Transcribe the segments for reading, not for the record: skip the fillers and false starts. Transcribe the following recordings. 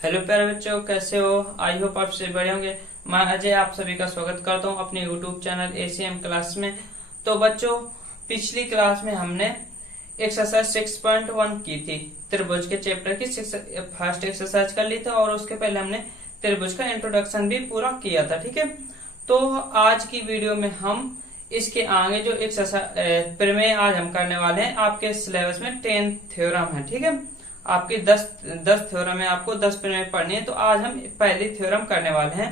Hello प्यारे बच्चों, कैसे हो? आई होप आप सभी बढ़िया होंगे। मैं अजय आप सभी का स्वागत करता हूं अपने यूट्यूब चैनल एसीएम क्लास में। तो बच्चों, पिछली क्लास में हमने एक्सरसाइज 6.1 की थी, त्रिभुज के चैप्टर की फर्स्ट एक्सरसाइज कर ली थी और उसके पहले हमने त्रिभुज का इंट्रोडक्शन भी पूरा किया था। ठीक है, तो आज की वीडियो में हम इसके आगे जो एक्सरसाइज प्रमेय आज हम करने वाले हैं, आपके सिलेबस में 10 थ्योरम है। ठीक है, आपके 10 थ्योरम है, आपको 10 प्रमेय पढ़नी है। तो आज हम पहली थ्योरम करने वाले हैं।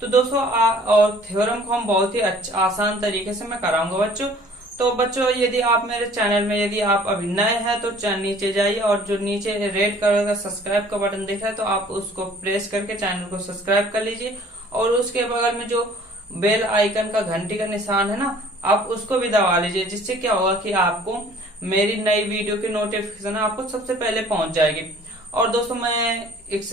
तो दोस्तों और थ्योरम को हम बहुत ही आसान तरीके से मैं कराऊंगा बच्चों। तो बच्चों, यदि आप मेरे चैनल में यदि आप अभी नए हैं तो नीचे जाइए और जो नीचे रेड कलर का सब्सक्राइब का बटन दिख रहा है तो आप उसको प्रेस करके चैनल को सब्सक्राइब कर लीजिए और उसके बगल में जो बेल आइकन का घंटी का निशान है ना, आप उसको भी दबा लीजिए, जिससे क्या होगा कि आपको मेरी नई वीडियो की नोटिफिकेशन आपको सबसे पहले पहुंच जाएगी। और दोस्तों, मैं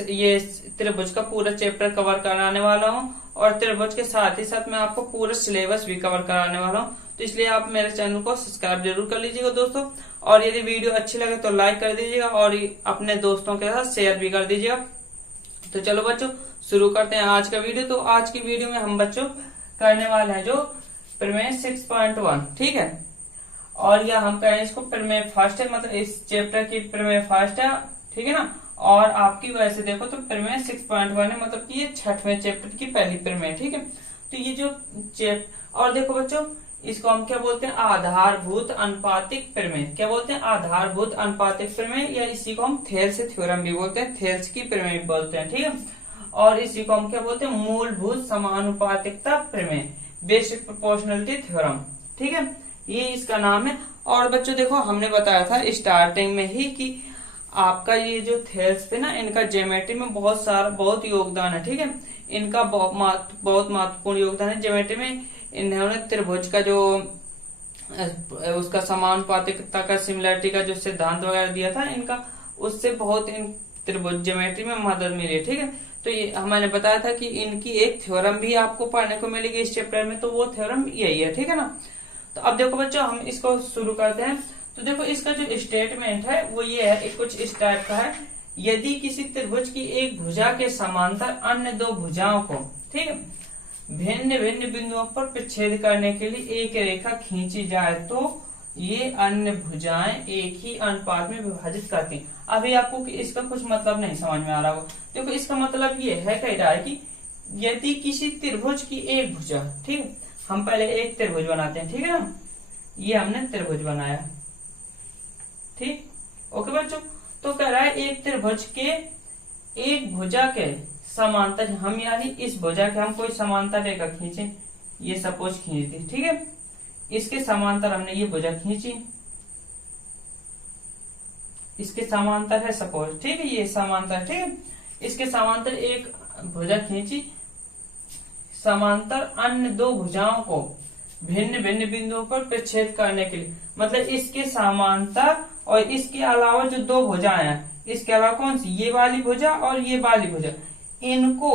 ये त्रिभुज का पूरा चैप्टर कवर कराने वाला हूं और त्रिभुज के साथ ही साथ मैं आपको पूरा सिलेबस भी कवर कराने वाला हूं। तो इसलिए आप मेरे चैनल को सब्सक्राइब जरूर कर लीजिएगा दोस्तों। और यदि वीडियो अच्छी लगे तो लाइक कर दीजिएगा और अपने दोस्तों के साथ शेयर भी कर दीजिएगा। तो चलो बच्चों, शुरू करते हैं आज का वीडियो। तो आज की वीडियो में हम बच्चों करने वाले हैं जो प्रमेय 6.1। ठीक है, और यह हम कहें इसको प्रमेय फर्स्ट है, मतलब इस चैप्टर की प्रमेय फर्स्ट है। ठीक है ना, और आपकी वजह से देखो तो प्रमेय 6.1 है, मतलब कि ये 6वें चैप्टर की पहली प्रमेय। ठीक है, तो ये जो और देखो बच्चों, इसको हम क्या बोलते हैं? आधारभूत अनुपातिक प्रमेय। क्या बोलते हैं? आधारभूत अनुपातिक प्रमेय, या इसी को हम थेल्स थ्योरम भी बोलते हैं, थेल्स की प्रमेय बोलते हैं। ठीक है, और इसी को हम क्या बोलते हैं? मूलभूत समानुपातिकता प्रमेय, बेसिक प्रोपोर्शनलिटी थ्योरम। ठीक है, ये इसका नाम है। और बच्चों देखो, हमने बताया था स्टार्टिंग में ही कि आपका ये जो थेल्स पे ना, इनका ज्योमेट्री में बहुत योगदान है। ठीक है, इनका बहुत महत्वपूर्ण योगदान है ज्योमेट्री में। इन्होंने त्रिभुज का जो उसका समानुपातिकता का, सिमिलरिटी का जो सिद्धांत वगैरह दिया था इनका, उससे बहुत इन त्रिभुज ज्योमेट्री में मदद मिली है। ठीक है, तो ये मैंने बताया था कि इनकी एक थ्योरम भी आपको पढ़ने को मिलेगी इस चैप्टर में, तो वो थ्योरम यही है। ठीक है ना, तो अब देखो बच्चों, हम इसको शुरू करते हैं। तो देखो, इसका जो स्टेटमेंट है वो ये है, कुछ इस टाइप का है। यदि किसी त्रिभुज की एक भुजा के समांतर अन्य दो भुजाओं को, ठीक है, भिन्न भिन्न बिंदुओं पर प्रच्छेद करने के लिए एक रेखा खींची जाए तो ये अन्य भुजाएं एक ही अनुपात में विभाजित करती हैं। अभी आपको इसका कुछ मतलब नहीं समझ में आ रहा होगा। देखो, इसका मतलब ये है, कह रहा है कि यदि किसी त्रिभुज की एक भुजा, ठीक है, हम पहले एक त्रिभुज बनाते हैं। ठीक है ना, ये हमने त्रिभुज बनाया। ठीक, ओके बच्चों। तो कह रहा है एक त्रिभुज के एक भुजा के समांतर, हम यानी इस भुजा के हम कोई समांतर रेखा खींचे, ये सपोज खींच दी। ठीक है, इसके समांतर हमने ये भुजा खींची, इसके समांतर है सपोज। ठीक है, ये समांतर। ठीक है, इसके समांतर एक भुजा खींची, समांतर अन्य दो भुजाओं को भिन्न भिन्न बिंदुओं पर प्रच्छेद करने के लिए, मतलब इसके समांतर और इसके अलावा जो दो भुजाएं हैं, इसके अलावा कौन सी? ये वाली भुजा और ये वाली भुजा, इनको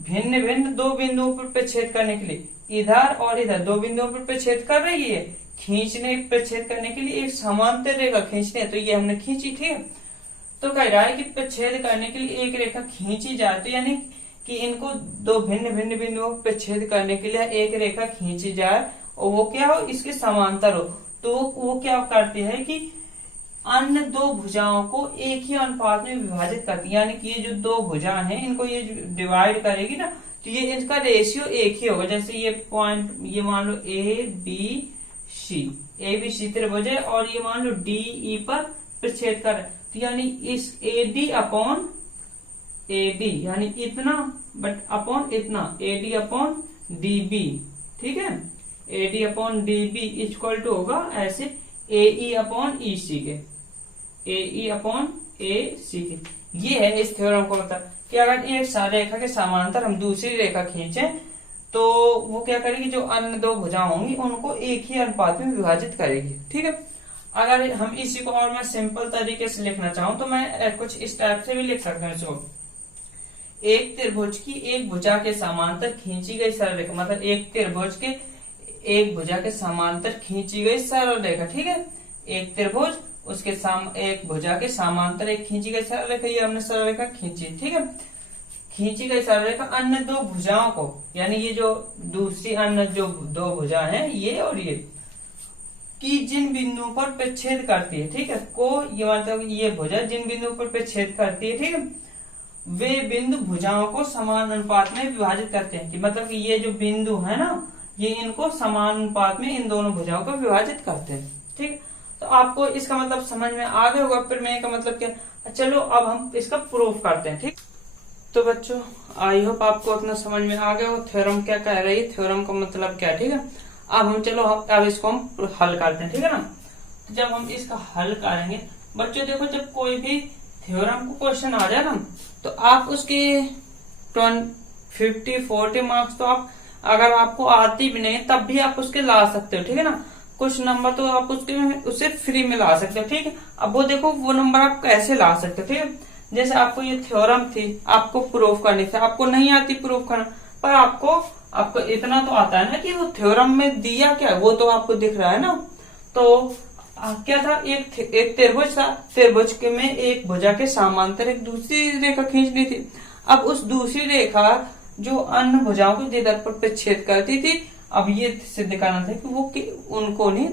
भिन्न भिन्न दो बिंदुओं पर प्रच्छेद करने के लिए, इधर और इधर दो बिंदुओं पर प्रच्छेद कर रही है, खींचने प्रच्छेद करने के लिए एक समांतर रेखा खींचने है, तो ये हमने खींची। ठीक है, तो कह रहा है कि प्रच्छेद करने के लिए एक रेखा खींची जाए, तो यानी कि इनको दो भिन्न भिन्न बिंदुओं पर छेद करने के लिए एक रेखा खींची जाए और वो क्या हो? इसके समांतर हो। तो वो क्या करती है कि अन्य दो भुजाओं को एक ही अनुपात में विभाजित करती है, यानी कि ये जो दो भुजा हैं इनको ये डिवाइड करेगी ना, तो ये इनका रेशियो एक ही होगा। जैसे ये पॉइंट, ये मान लो ए बी सी त्रिभुज है और ये मान लो डी ई पर प्रच्छेद कर, तो यानी इस ए डी अपॉन AD यानी इतना, बट अपॉन इतना, AD अपॉन DB। ठीक है, AD upon DB equal to होगा ऐसे AE अपॉन EC के, AE अपॉन AC के। ये है इस थ्योरम को मतलब कि अगर एक रेखा के समांतर हम दूसरी रेखा खींचे तो वो क्या करेगी? जो अन्य दो भुजा होंगी उनको एक ही अनुपात में विभाजित करेगी। ठीक है, अगर हम इसी को और मैं सिंपल तरीके से लिखना चाहूं तो मैं कुछ इस टाइप से भी लिख सकता हूँ इसको। एक त्रिभुज की एक भुजा के समांतर खींची गई सरल रेखा, मतलब एक त्रिभुज के एक भुजा के समांतर खींची गई सरल रेखा। ठीक है, एक त्रिभुज उसके एक भुजा के समांतर एक खींची गई सरल रेखा, ये हमने सरल रेखा खींची, ठीक है। खींची गई सरल रेखा अन्य दो भुजाओं को, यानी ये जो दूसरी अन्य जो दो भुजा हैं ये और ये, कि जिन बिंदुओं पर प्रच्छेद करती है, ठीक है, को ये मतलब ये भुजा जिन बिंदुओं पर प्रच्छेद करती है, ठीक है, वे बिंदु भुजाओं को समान अनुपात में विभाजित करते हैं। कि मतलब कि ये जो बिंदु है ना, ये इनको समान अनुपात में इन दोनों भुजाओं को विभाजित करते हैं, ठीक है। तो आपको इसका मतलब समझ में आ गया होगा प्रमेय का मतलब क्या। चलो अब हम इसका प्रूफ करते हैं, ठीक। तो बच्चों आई होप आपको उतना समझ में आ गया हो थ्योरम क्या कह रही है, थ्योरम का मतलब क्या, ठीक है। अब हम चलो अब इसको हम हल करते हैं, ठीक है ना। तो जब हम इसका हल करेंगे बच्चों, देखो जब कोई भी थ्योरम को क्वेश्चन आ जाए ना, तो आप उसके 50-40 मार्क्स तो आप अगर आपको आती भी नहीं तब भी आप उसके ला सकते हो, ठीक है ना। कुछ नंबर तो आप उससे फ्री में ला सकते हो, ठीक है। अब वो देखो वो नंबर आप कैसे ला सकते हो, ठीक है। जैसे आपको ये थ्योरम थी, आपको प्रूफ करनी थी, आपको नहीं आती प्रूफ करना, पर आपको इतना तो आता है ना कि वो थ्योरम में दिया क्या है वो तो आपको दिख रहा है ना। तो क्या था, एक त्रिभुज था, त्रिभुज के में एक भुजा के समांतर एक दूसरी रेखा खींचनी थी। अब उस दूसरी रेखा जो अन्य भुजाओं को जिधर पर प्रच्छेद करती थी, अब ये सिद्ध करना था कि वो उनको नहीं,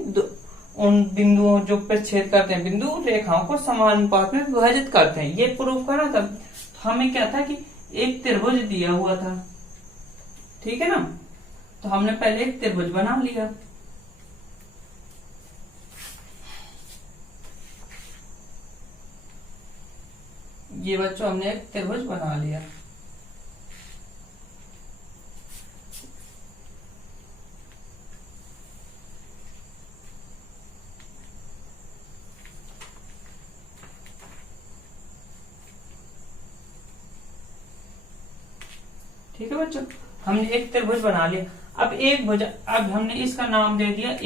उन बिंदुओं जो प्रच्छेद करते हैं बिंदु रेखाओं को समान अनुपात में विभाजित करते हैं, ये प्रूफ करना था। तो हमें क्या था कि एक त्रिभुज दिया हुआ था, ठीक है ना। तो हमने पहले एक त्रिभुज बना लिया, ये बच्चों हमने एक त्रिभुज बना लिया। ठीक है बच्चों, हमने एक त्रिभुज बना लिया। अब एक भुजा, अब हमने इसका नाम दे दिया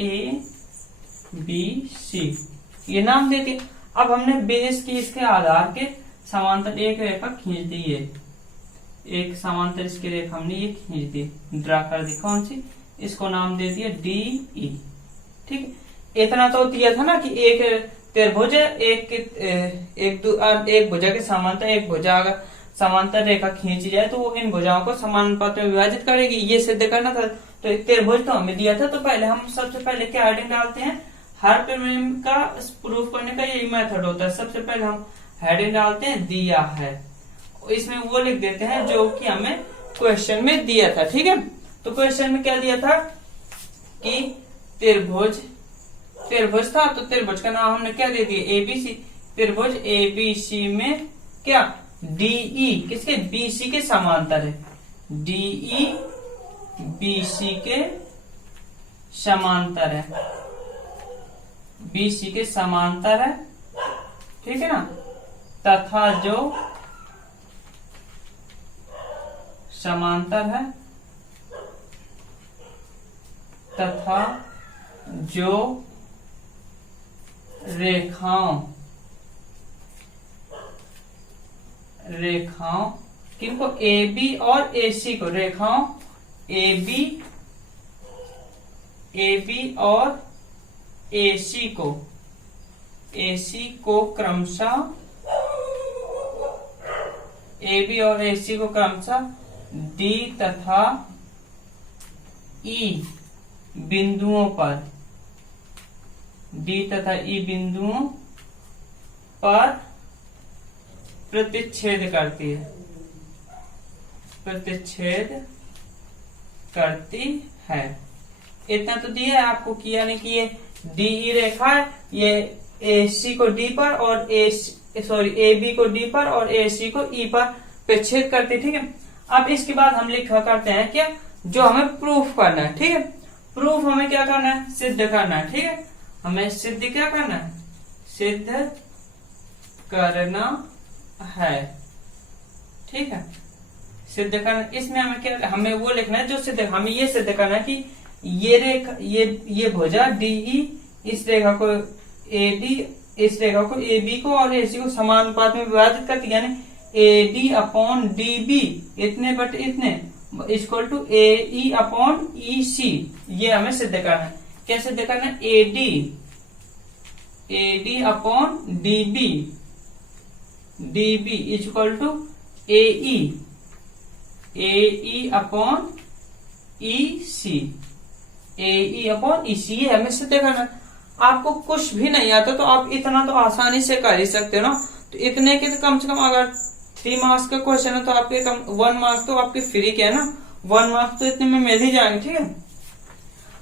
ABC, ये नाम दे दिया। अब हमने बेस की इसके आधार के समांतर एक रेखा खींच दी है, एक समांतर इसकी रेखा हमने ये खींच दी, ड्रा कर दी, कौन सी, इसको नाम दे दिया DE, ठीक है। इतना तो दिया था ना कि एक त्रिभुज है, एक भुजा के समांतर एक भुजा अगर समांतर रेखा खींची जाए तो वो इन भुजाओं को समान अनुपात में विभाजित करेगी, ये सिद्ध करना था। तो एक त्रिभुज तो हमें दिया था, तो पहले हम सबसे पहले क्या हेडिंग डालते हैं, हर प्रमेय का प्रूफ करने का यही मेथड होता है। सबसे पहले हम हेडिंग डालते हैं दिया है, इसमें वो लिख देते हैं जो कि हमें क्वेश्चन में दिया था, ठीक है। तो क्वेश्चन में क्या दिया था कि त्रिभुज था, तो त्रिभुज का नाम हमने क्या दे दिया, ABC। त्रिभुज ABC में क्या DE किसके, BC के समांतर है, DE BC के समांतर है, BC के समांतर है, ठीक है ना। तथा जो समांतर है, तथा जो रेखाओं किनको, AB और AC को, रेखाओं AB और AC को क्रमशः, AB और AC को क्रमशः D तथा E बिंदुओं पर, D तथा E बिंदुओं पर प्रतिच्छेद करती है, प्रतिच्छेद करती है। इतना तो दिया है आपको, किया नहीं कि ये DE रेखा है, ये AC को D पर और AB को D पर और AC को E पर प्रतिच्छेद करती है, ठीक है। अब इसके बाद हम लिखा करते हैं क्या, जो हमें प्रूफ करना है, ठीक है। प्रूफ हमें क्या करना है, सिद्ध करना है, ठीक है। हमें सिद्ध क्या करना है, सिद्ध करना है, ठीक है। सिद्ध करना, इसमें हमें क्या, हमें वो लिखना है जो सिद्ध, हमें ये सिद्ध करना है कि ये रेखा, ये भुजा DE इस रेखा को AD, इस रेखा को AB को और AC को समान अनुपात में विभाजित करती है, यानी AD अपॉन DB इतने बटे इतने equal to AE upon EC, ये हमें सिद्ध करना है। क्या सिद्ध करना है, AD AD upon DB, DB is equal to AE, AE upon EC, AE upon EC। ये हमें सिद्ध करना। आपको कुछ भी नहीं आता तो आप इतना तो आसानी से कर ही सकते हो ना। तो इतने के तो कम से कम अगर 3 मार्क्स का क्वेश्चन है तो आपके 1 मार्क्स तो आपके फ्री के है ना, 1 मार्क्स तो इतने में मिल ही जाएंगे। ठीक है,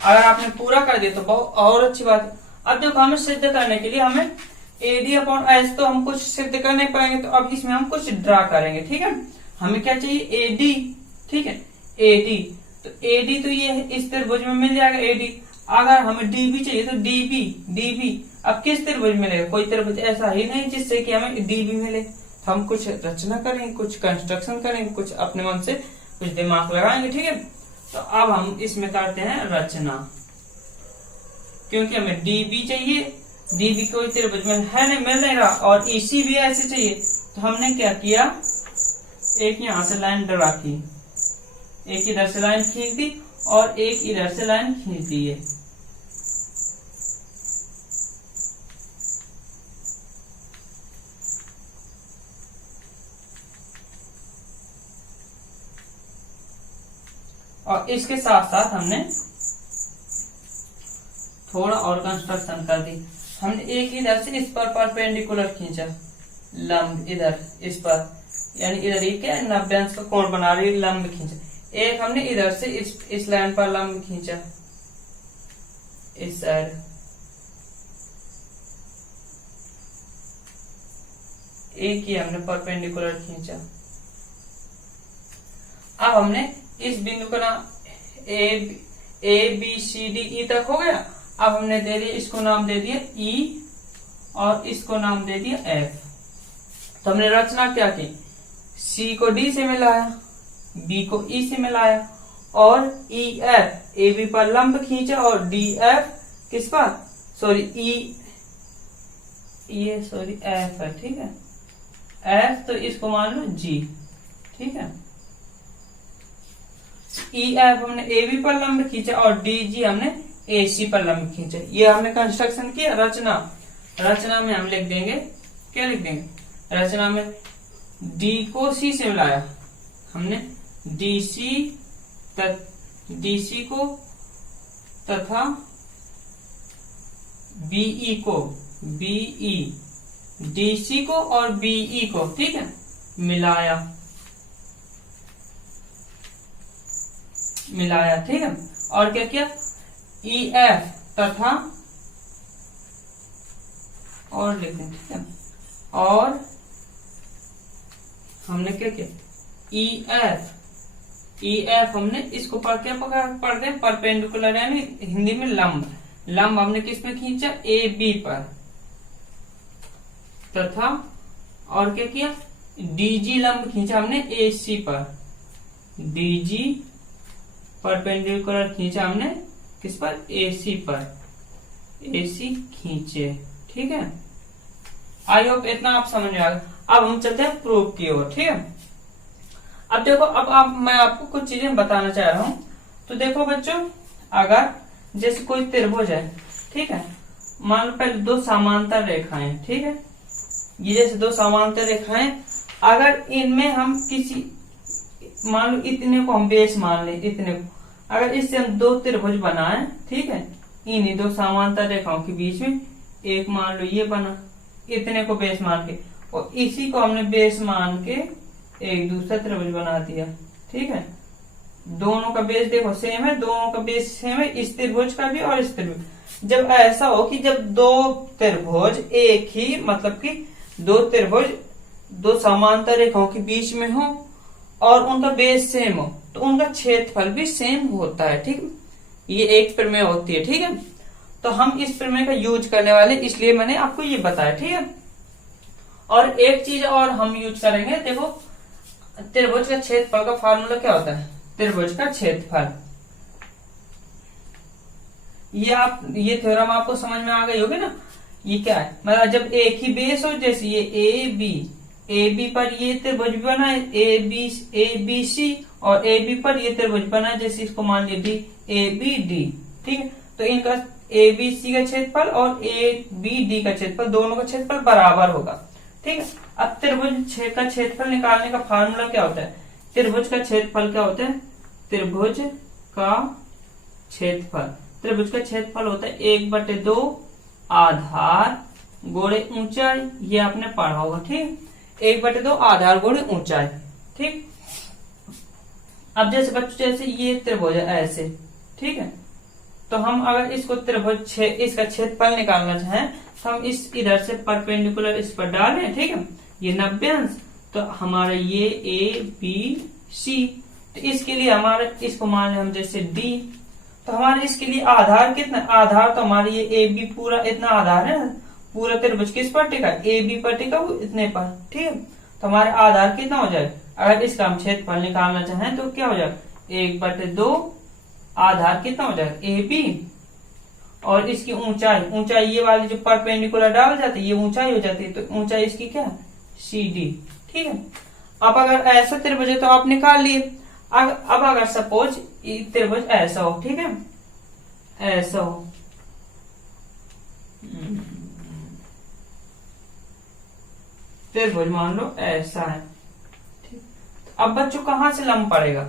अगर आपने पूरा कर दिया तो बहुत और अच्छी बात है। अब देखो हमें सिद्ध करने के लिए हमें AD अपॉन S तो हम कुछ सिद्ध कर नहीं पाएंगे, तो अब इसमें हम कुछ ड्रा करेंगे। ठीक है, हमें क्या चाहिए AD। ठीक है, AD, तो AD तो ये इस त्रिभुज में मिल जाएगा AD। अगर हमें DB चाहिए तो DB, अब किस त्रिभुज मिलेगा? कोई त्रिभुज ऐसा ही नहीं जिससे कि हमें DB मिले। हम कुछ रचना करेंगे, कुछ कंस्ट्रक्शन करेंगे, कुछ अपने मन से कुछ दिमाग लगाएंगे। ठीक है, तो अब हम इसमें करते हैं रचना, क्योंकि हमें DB चाहिए, DB कोई त्रिभुज में है नहीं, मिल नहीं रहा, और EC भी ऐसे चाहिए। तो हमने क्या किया, एक यहां से लाइन ड्रा की, एक इधर से लाइन खींच दी और एक इधर से लाइन खींच दी है। और इसके साथ साथ हमने थोड़ा और कंस्ट्रक्शन कर दी। हमने एक इधर से इस पर परपेंडिकुलर खींचा, लंब इधर इस पर, यानी इधर ये क्या 90 अंश का कोण बना रही लंब खींचा। एक हमने इधर से इस लाइन पर लंब खींचा, इस साइड, एक ही हमने परपेंडिकुलर खींचा। अब हमने इस बिंदु का नाम ABCDE तक हो गया। अब हमने दे दिया, इसको नाम दे दिया E और इसको नाम दे दिया F। तो हमने रचना क्या की, C को D से मिलाया, B को E से मिलाया, और EF AB पर लंब खींचा, और DF किस पर, F है। ठीक है, F तो इसको मान लो G। ठीक है, EF हमने AB पर लंब खींचा और DG हमने AC पर लंब खींचा। ये हमने कंस्ट्रक्शन किया। रचना में हम लिख देंगे, क्या लिख देंगे, रचना में D को C से मिलाया हमने, DC को तथा BE को, DC को और BE को, ठीक है, मिलाया। ठीक है, और क्या किया, EF तथा, और लिख दें। ठीक है, और हमने क्या किया, EF हमने इसको पढ़ते हैं परपेंडिकुलर, यानी हिंदी में लंब हमने किस में खींचा, AB पर, तथा और क्या किया, DG लंब खींचा हमने AC पर, DG परपेंडिकुलर खींचा हमने किस पर, AC पर, AC खींचे। ठीक है, आई होप इतना आप समझ में आ गया। अब हम चलते हैं प्रूफ की ओर। ठीक है, अब देखो, मैं आपको कुछ चीजें बताना चाह रहा हूं। तो देखो बच्चों, अगर जैसे कोई त्रिभुज है, ठीक है, मान लो पहले दो समांतर रेखाएं, ठीक है, ये जैसे दो समांतर रेखाएं, अगर इनमें हम किसी, मान लो इतने को हम बेस मान लें, इतने को अगर इससे हम दो त्रिभुज बनाएं, ठीक है, इन्हीं दो समांतर रेखाओं के बीच में एक मान लो ये बना, इतने को बेस मान के, और इसी को हमने बेस मान के एक दूसरा त्रिभुज बना दिया। ठीक है, दोनों का बेस देखो सेम है, दोनों का बेस सेम है, इस त्रिभुज का भी और इस त्रिभुज। जब ऐसा हो कि जब दो त्रिभुज एक ही, मतलब कि दो त्रिभुज दो समांतर रेखाओं के बीच में हो और उनका बेस सेम हो, तो उनका क्षेत्रफल भी सेम होता है। ठीक, ये एक प्रमेय होती है। ठीक है, तो हम इस प्रमेय का यूज करने वाले, इसलिए मैंने आपको ये बताया। ठीक है, और एक चीज और हम यूज करेंगे, देखो त्रिभुज का क्षेत्रफल का फार्मूला क्या होता है, त्रिभुज का क्षेत्रफल, ये थ्योरम आपको समझ में आ गई होगी ना। ये क्या है, मतलब जब एक ही बेस हो, जैसे ये AB पर ये त्रिभुज बना है ABC, और AB पर ये त्रिभुज बना है, जैसे इसको मान लीजिए ABD। ठीक है, तो इनका ए बी सी का क्षेत्रफल और ए बी डी का क्षेत्रफल, दोनों का क्षेत्रफल बराबर होगा। ठीक है। अब त्रिभुज का क्षेत्रफल निकालने का फार्मूला क्या होता है? त्रिभुज का क्षेत्रफल क्या होता है? त्रिभुज का क्षेत्रफल, त्रिभुज का क्षेत्रफल होता है 1/2 आधार गुणे ऊंचाई। ये आपने पढ़ा होगा। ठीक, 1/2 आधार गुणे ऊंचाई। ठीक। अब जैसे बच्चों जैसे ये त्रिभुज है ऐसे, ठीक है, तो हम अगर इसको त्रिभुज इसका क्षेत्रफल निकालना चाहें तो हम इस इधर से परपेंडिकुलर इस पर डालें। ठीक है, ये 90 अंश, तो हमारा ये ए बी सी, तो इसके लिए हमारे इसको मान लें हम जैसे डी, तो हमारे इसके लिए आधार कितना? आधार तो हमारे ये ए बी पूरा इतना आधार है, पूरा त्रिभुज किस पर टिका? ए बी पर टिका, वो इतने पर। ठीक है, तो हमारे आधार कितना हो जाए? अगर इसका हम क्षेत्रफल निकालना चाहें तो क्या हो जाए? 1/2 आधार कितना हो जाएगा? ए बी, और इसकी ऊंचाई, ऊंचाई ये वाली जो परपेंडिकुलर डाल जाती है ये ऊंचाई हो जाती है, तो ऊंचाई इसकी क्या? C D. ठीक है। अब अगर ऐसा त्रिभुज है तो आप निकाल लिए। अब अगर सपोज त्रिभुज ऐसा हो, ठीक है, ऐसा हो, त्रिभुज मान लो ऐसा है। ठीक, अब बच्चों कहां से लंब पड़ेगा?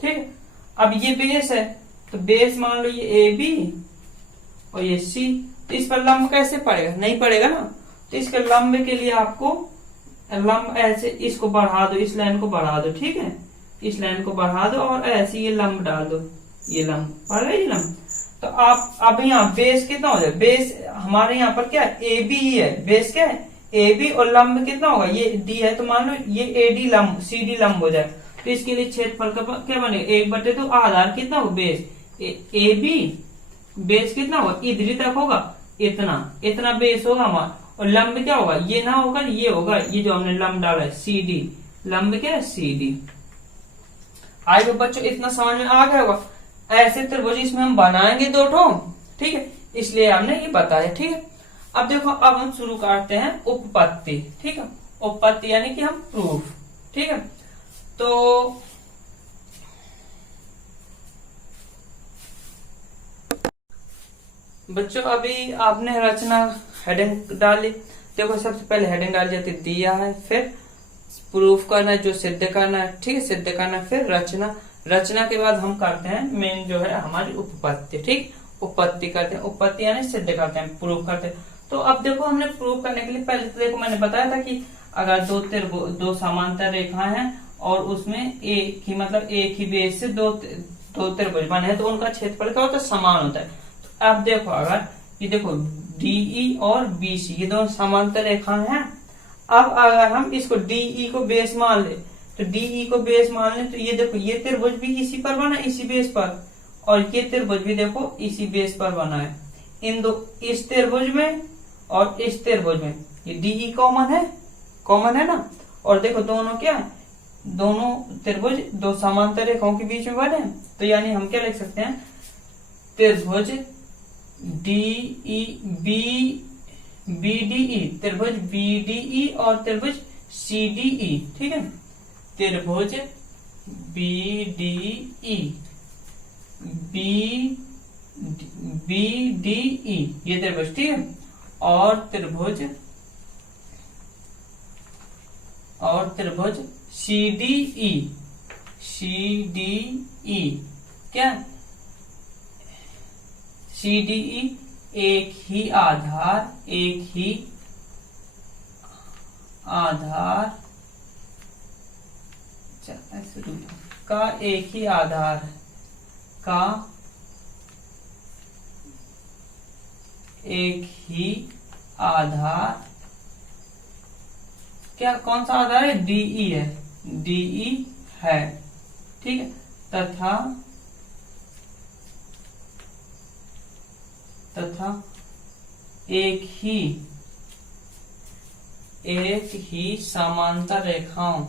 ठीक, अब ये बेस है, तो बेस मान लो ये ए बी और ये सी, तो इस पर लंब कैसे पड़ेगा? नहीं पड़ेगा ना। तो इसके लंब के लिए आपको लंब ऐसे इसको बढ़ा दो, इस लाइन को बढ़ा दो। ठीक है, इस लाइन को बढ़ा दो और ऐसे ये लंब डाल दो, ये लंब पड़ गया, ये लंब। तो आप अब यहाँ बेस कितना हो जाए? बेस हमारे यहाँ पर क्या है? ए बी ही है, बेस क्या है? ए बी, और लंब कितना होगा? ये डी है, तो मान लो ये ए डी लंब, सी डी लंब हो जाए। तो इसके लिए क्षेत्रफल का क्या बनेगा? 1/2 आधार कितना होगा? बेस ए बी, बेस कितना होगा? इधर तक होगा, इतना बेस होगा हमारा, और लंब क्या होगा? ये ना होगा, ये होगा, ये जो हमने लंब डाला है सी डी, लंब क्या है? C D. आई तो बच्चों इतना समझ में आ गया होगा। ऐसे त्रिभुज इसमें हम बनाएंगे 2 ठो। ठीक है, इसलिए हमने ये बताया। ठीक है, अब देखो, अब हम शुरू करते हैं उपपत्ति। ठीक है, उपपत्ति यानी कि हम प्रूफ। ठीक है, तो बच्चों अभी आपने रचना हेडिंग डाली। देखो, सबसे पहले हेडिंग डाल जाती दिया है, फिर प्रूफ करना है, जो सिद्ध करना है। ठीक है, सिद्ध करना, फिर रचना। रचना के बाद हम करते हैं मेन जो है हमारी उपपत्ति। ठीक, उपपत्ति करते हैं, उपपत्ति यानी सिद्ध करते हैं, प्रूफ करते हैं। तो अब देखो, हमने प्रूफ करने के लिए पहले तो देखो मैंने बताया था कि अगर दो समांतर रेखाएं हैं और उसमें एक ही मतलब एक ही बेस से दो त्रिभुज बने हैं तो उनका क्षेत्रफल क्या होता है? समान होता है। तो अब देखो, अगर ये देखो डीई और बीसी ये दोनों समांतर रेखाएं हैं। अब अगर हम इसको डीई को बेस मान ले, तो डीई को बेस मान ले, तो ये देखो ये त्रिभुज भी इसी पर बना है, इसी बेस पर, और ये त्रिभुज भी देखो इसी बेस पर बना है। इन दो, इस त्रिभुज में और इस त्रिभुज में ये डीई कॉमन है ना। और देखो दोनों क्या, दोनों त्रिभुज दो समांतर रेखाओं के बीच में बने, तो यानी हम क्या लिख सकते हैं? त्रिभुज डीई बीडीई, त्रिभुज बीडीई और त्रिभुज सीडीई। ठीक है, त्रिभुज बीडीई बीडीई ये त्रिभुज। ठीक है, और त्रिभुज सीडीई क्या? सीडीई एक ही आधार का एक ही आधार का एक ही आधार क्या? कौन सा आधार है? डीई है, डीई है। ठीक है, तथा एक ही समांतर रेखाओं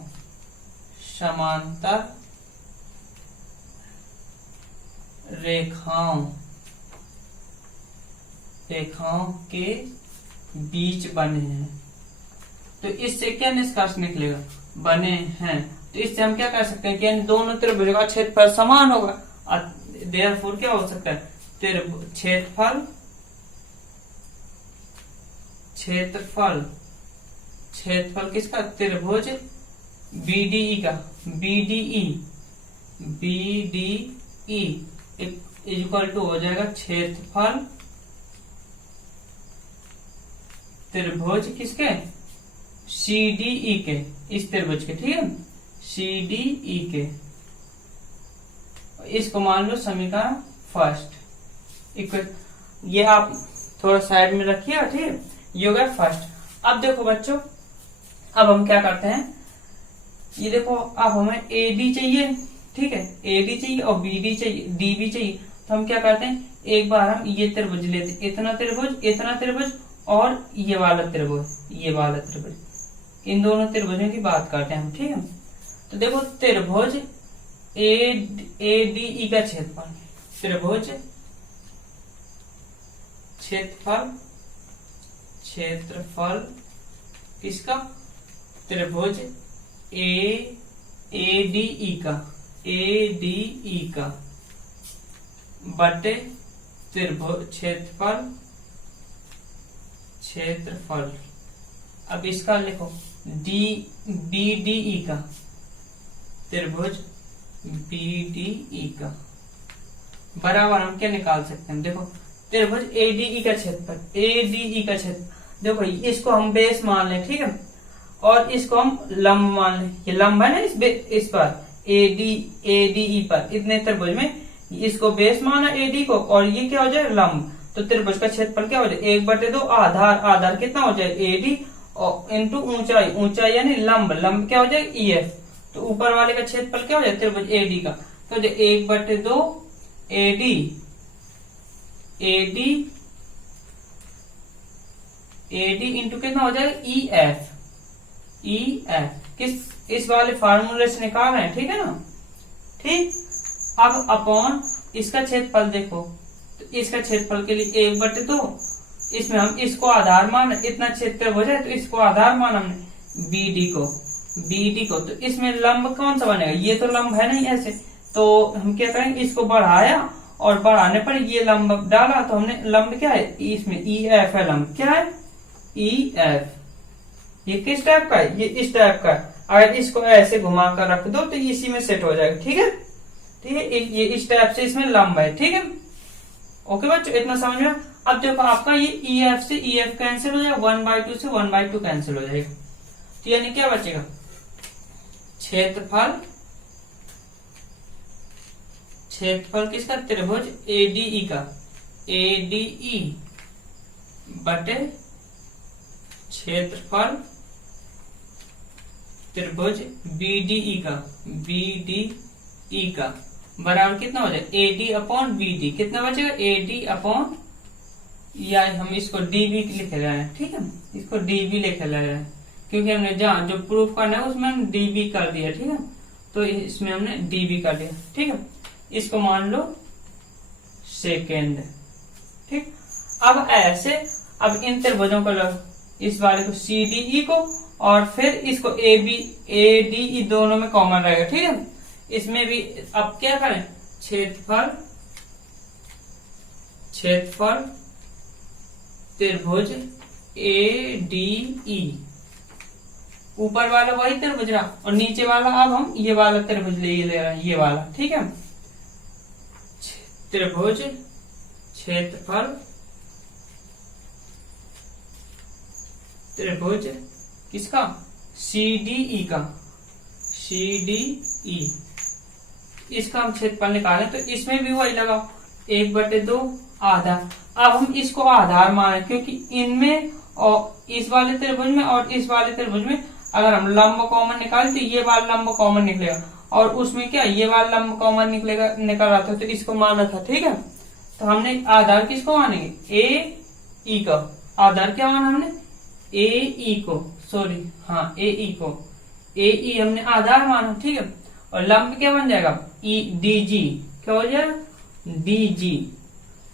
के बीच बने हैं। तो इससे क्या निष्कर्ष निकलेगा? बने हैं। तो इससे हम क्या कर सकते हैं कि दोनों त्रिभुजों का क्षेत्रफल समान होगा। देयरफॉर क्या हो सकता है? क्षेत्रफल क्षेत्रफल, क्षेत्रफल किसका, त्रिभुज बीडीई का, बीडीई, बीडीई इक्वल टू हो जाएगा क्षेत्रफल त्रिभुज किसके, सीडीई के, इस त्रिभुज के, ठीक है, सीडीई के। इसको मान लो समीकरण फर्स्ट इक्वल, ये आप थोड़ा साइड में रखिएगा, ठीक है, ये हो गया फर्स्ट। अब देखो बच्चों, अब हम क्या करते हैं, ये देखो अब हमें एडी चाहिए, ठीक है, एडी चाहिए और बीडी चाहिए, डीबी चाहिए। तो हम क्या करते हैं, एक बार हम ये त्रिभुज लेते हैं, इतना त्रिभुज, इतना त्रिभुज और ये वाला त्रिभुज, ये वाला त्रिभुज, इन दोनों त्रिभुजों की बात करते हैं हम, ठीक है। तो देखो त्रिभुज एडीई का क्षेत्रफल, त्रिभुज क्षेत्रफल, क्षेत्रफल किसका, त्रिभुज एडीई का, एडीई का बटे त्रिभुज क्षेत्रफल, क्षेत्रफल, अब इसका लिखो बीडीई का, त्रिभुज बीडीई का बराबर हम क्या निकाल सकते हैं, देखो त्रिभुज एडीई का क्षेत्रफल, एडीई का क्षेत्र, देखो इसको हम बेस मान लें, ठीक है, और इसको हम लंब मान लें, ये लंब है ना इस पर एडीई पर, इतने त्रिभुज में इसको बेस माना एडी को, और ये क्या हो जाए लंब। तो त्रिभुज का क्षेत्रफल क्या हो जाए, 1/2 आधार, आधार कितना हो जाए एडी और इंटू ऊंचाई, ऊंचाई यानी लंब, लंब क्या हो जाए ईएफ। तो ऊपर वाले का क्षेत्रफल क्या हो जाए त्रिभुज एडी का, तो 1/2 एडी, एडी, एडी इंटू कितना हो जाएगा ईएफ, ईएफ किस इस वाले फार्मूले से निकाल रहे हैं, ठीक है ना, ठीक। अब अपॉन इसका क्षेत्रफल देखो, तो इसका क्षेत्रफल के लिए 1/2, इसमें हम इसको आधार मान, इतना क्षेत्र हो जाए तो इसको आधार मान हमने बीडी को, बीडी को, तो इसमें लंब कौन सा बनेगा, ये तो लंब है नहीं ऐसे, तो हम क्या करेंगे, इसको बढ़ाया और बढ़ाने पर ये लंब डाला, तो हमने लंब क्या है इसमें ईएफ है, लंब क्या है ईएफ। ये किस टाइप का है, ये इस टाइप का है, अगर इसको ऐसे घुमा कर रख दो तो इसी में सेट हो जाएगा, ठीक है, ठीक है, ये इस टाइप से इसमें लंब है, ठीक है। ओके बच्चों, इतना समझ में। अब देखो आपका ये ईएफ से ईएफ कैंसिल हो जाएगा, 1/2 से 1/2 कैंसिल हो जाएगा, तो यानी क्या बचेगा, क्षेत्रफल, क्षेत्रफल किसका, त्रिभुज एडीई का, एडीई बटे क्षेत्रफल त्रिभुज बीडीई का, बीडीई का बराबर कितना हो जाए एडी अपॉन बीडी, कितना बचेगा एडी अपॉन, या हम इसको डीबी लिख रहे हैं, ठीक है, इसको डीबी लिख रहे हैं क्योंकि हमने जहां जो प्रूफ करना है उसमें हम डीबी कर दिया, ठीक है, तो इसमें हमने डीबी कर दिया, ठीक है, इसको मान लो सेकेंड, ठीक। अब ऐसे, अब इन त्रिभुजों को लो, इस वाले को सीडीई को और फिर इसको एडीई दोनों में कॉमन रहेगा, ठीक है, इसमें भी अब क्या करें, क्षेत्रफल, क्षेत्रफल त्रिभुज एडीई, ऊपर वाला वही त्रिभुज रहा और नीचे वाला अब हम ये वाला त्रिभुज ले रहे हैं, ये वाला, ठीक है, त्रिभुज क्षेत्रफल त्रिभुज किसका, सीडीई का, सीडीई, इसका हम क्षेत्रफल निकालें तो इसमें भी वही लगाओ 1/2 आधार। अब हम इसको आधार माने क्योंकि इनमें और इस वाले त्रिभुज में और इस वाले त्रिभुज में अगर हम लंब कॉमन निकालें तो ये वाला लंब कॉमन निकलेगा और उसमें क्या ये वाला लंब कॉमन निकलेगा, निकल रहा था, तो इसको माना था, ठीक है। तो हमने आधार किसको मानेंगे, ए ई का आधार क्या माना हमने, ए ई को, सॉरी हाँ ए ई को, ए ई हमने आधार माना, ठीक है, और लंब क्या बन जाएगा ई डी जी, क्या हो जाएगा डी जी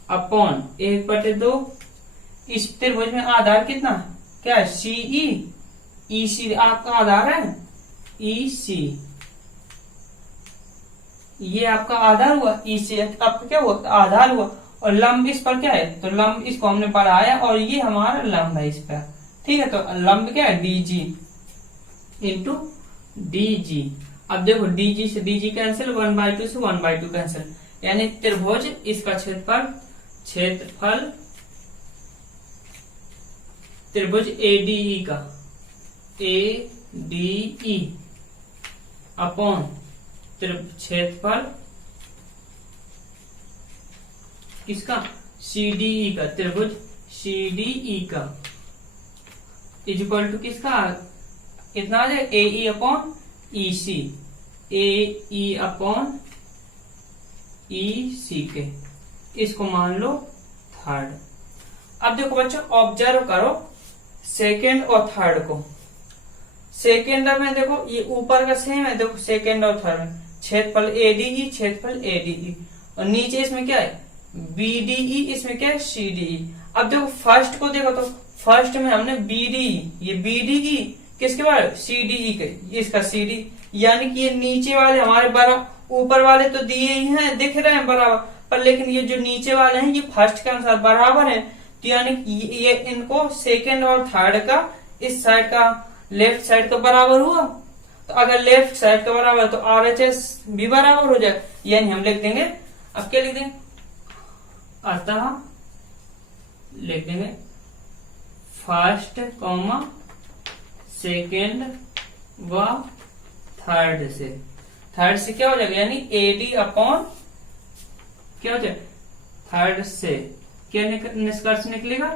अपॉन 1/2, इस त्रिभुज में आधार कितना क्या है सीई, ई सी आपका आधार है, ई सी ये आपका आधार हुआ, ई सी आपका क्या हुआ आधार हुआ, और लंब इस पर क्या है, तो लंब इसको हमने बढ़ाया और ये हमारा लंब है इस पर, ठीक है, तो लंब क्या है DG इंटू DG। अब देखो DG से DG कैंसिल, 1/2 से 1/2 कैंसिल, यानी त्रिभुज इसका क्षेत्रफल त्रिभुज ADE का ADE अपॉन क्षेत्रफल किसका CDE का, त्रिभुज CDE का इज इक्वल टू किसका कितना आ जाए AE upon EC, AE upon EC के, इसको मान लो थर्ड। अब देखो बच्चों ऑब्जर्व करो सेकेंड और थर्ड को। सेकेंड में देखो ये ऊपर का सेम है, देखो सेकेंड और थर्ड में क्षेत्रफल ADE, क्षेत्रफल ADE, और नीचे इसमें क्या है BDE, इसमें क्या है CDE। अब देखो फर्स्ट को देखो, तो फर्स्ट में हमने BDE, ये BDE किसके बारे CDE के, इसका CD, यानी कि ये नीचे वाले हमारे बराबर, ऊपर वाले तो दिए ही हैं दिख रहे हैं बराबर, पर लेकिन ये जो नीचे वाले हैं ये फर्स्ट के अनुसार बराबर है, तो यानी कि ये इनको सेकेंड और थर्ड का इस साइड का लेफ्ट साइड का बराबर हुआ। तो अगर लेफ्ट साइड का बराबर तो RHS भी बराबर हो जाए, यानी हम लिख देंगे, अब क्या लिख देंगे, अतः लिख देंगे फर्स्ट कॉमा सेकेंड व थर्ड से क्या हो जाएगा, यानी AD अपॉन क्या हो जाए थर्ड से क्या निष्कर्ष निकलेगा।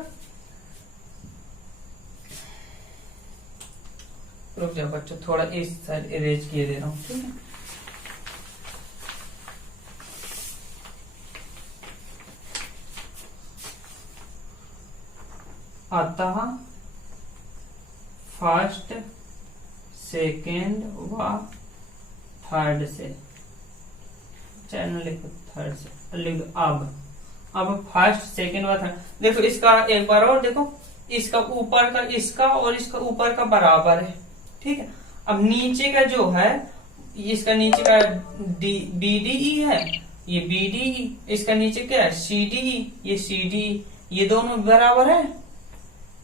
रुक जाओ बच्चों, थोड़ा इस साइड इरेज किए दे रहा हूं, ठीक है। अतः फर्स्ट सेकेंड व थर्ड से, चैनल लिखो थर्ड से, लिख अब फर्स्ट सेकेंड व थर्ड, देखो इसका एक बार और देखो, इसका ऊपर का इसका और इसका ऊपर का बराबर है, ठीक है। अब नीचे का जो है इसका नीचे का BDE है, ये BDE, इसका नीचे क्या है CDE, ये CDE, ये दोनों बराबर है,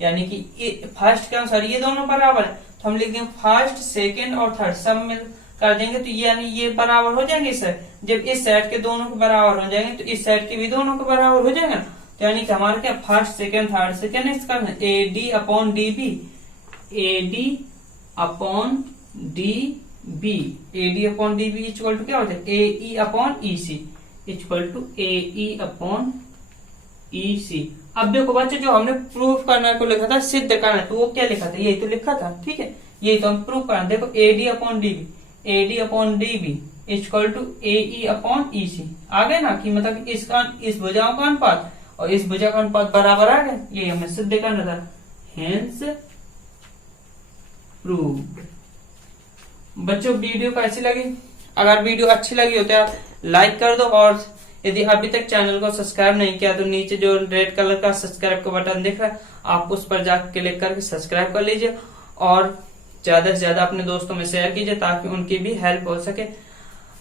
यानी कि फर्स्ट के अनुसार ये दोनों बराबर है, तो हम लिख देंगे फर्स्ट सेकेंड और थर्ड सब मिल कर देंगे, तो यानी ये बराबर हो जाएंगे सर। जब इस साइड के दोनों के बराबर हो जाएंगे तो इस साइड के भी दोनों के बराबर हो जाएंगे, तो यानी कि हमारे क्या फर्स्ट सेकेंड थर्ड से क्या नेक्स्ट करना है AD upon DB, AD upon DB, AD upon DB equal to क्या हो जाए AE upon EC equal to AE upon EC। अब देखो बच्चे जो हमने प्रूफ करने को लिखा था, सिद्ध करना, तो वो क्या लिखा था, यही तो लिखा था, ठीक है, यही तो हम प्रूफ करना। देखो AD upon DB, AD upon DB equal to AE upon EC आ गए ना, कि मतलब इस भुजाओं का अनुपात और इस भुजा का अनुपात बराबर आ गए, ये हमें सिद्ध करना था, हेंस प्रूव्ड। बच्चों वीडियो कैसी लगी, अगर वीडियो अच्छी लगी हो तो आप लाइक कर दो, और यदि अभी तक चैनल को सब्सक्राइब नहीं किया तो नीचे जो रेड कलर का सब्सक्राइब का बटन दिख रहा है आप उस पर जाकर क्लिक करके सब्सक्राइब कर लीजिए, और ज्यादा से ज्यादा अपने दोस्तों में शेयर कीजिए ताकि उनकी भी हेल्प हो सके।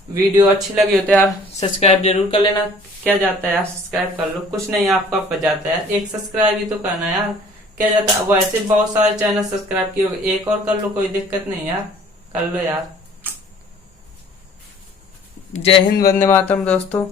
वीडियो अच्छी लगी हो तो यार सब्सक्राइब जरूर कर लेना, क्या जाता है यार, सब्सक्राइब कर लो, कुछ नहीं आपका पर जाता है, एक सब्सक्राइब ही तो करना है यार, क्या जाता है, वैसे बहुत सारे चैनल सब्सक्राइब किए, एक और कर लो, कोई दिक्कत नहीं यार, कर लो यार। जय हिंद, वंदे मातरम दोस्तों।